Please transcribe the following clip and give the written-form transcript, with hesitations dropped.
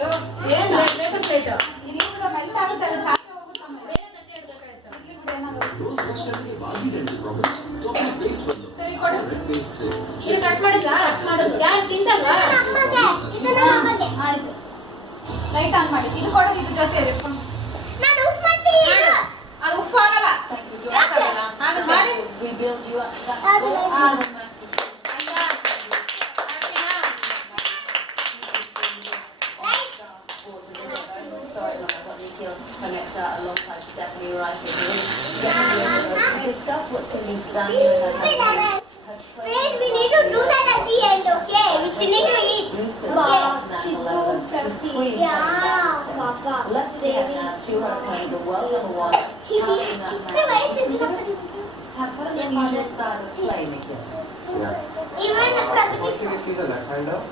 ಏನು paper plate ಇದು melt ಆಗುತ್ತೆ ಅದು ಚಾಚೆ ಹೋಗುತ್ತೆ ಬೇರೆ ತಟ್ಟೆ ಇಡ್ಬೇಕಾಯ್ತು. ಇಡ್ಲಿಕ್ಕೆ ಏನಾಗುತ್ತೆ Those freshly bargained problems totally waste one. ಸರಿ ಕೊಡು Waste it. ಇದು ಕಟ್ ಮಾಡಿದ್ರಾ? ಯಾರು ತಿನ್ಸಲ್ವಾ? ಆಯ್ತು ಲೈಟ್ ಆನ್ ಮಾಡಿ ಇದು ಕೊಡು ಇದ್ರ ಜೊತೆ ಇಟ್ಕೊಂಡು ಅದು ಉಪ್ಪು ಆಗಲ್ಲ ಅದು ಮಾಡಿ rebuild you up. ಅಯ್ಯ, ಹ್ಯಾಪಿನಾ? Connect that alongside Stephanie Rice. Discuss what Cindy's done with her company. Wait, we need to do that at the end, okay? We still need to eat. Let's say that now 200 the world number one. Put an unusual style of playmaking. Even What can you see the left hand up?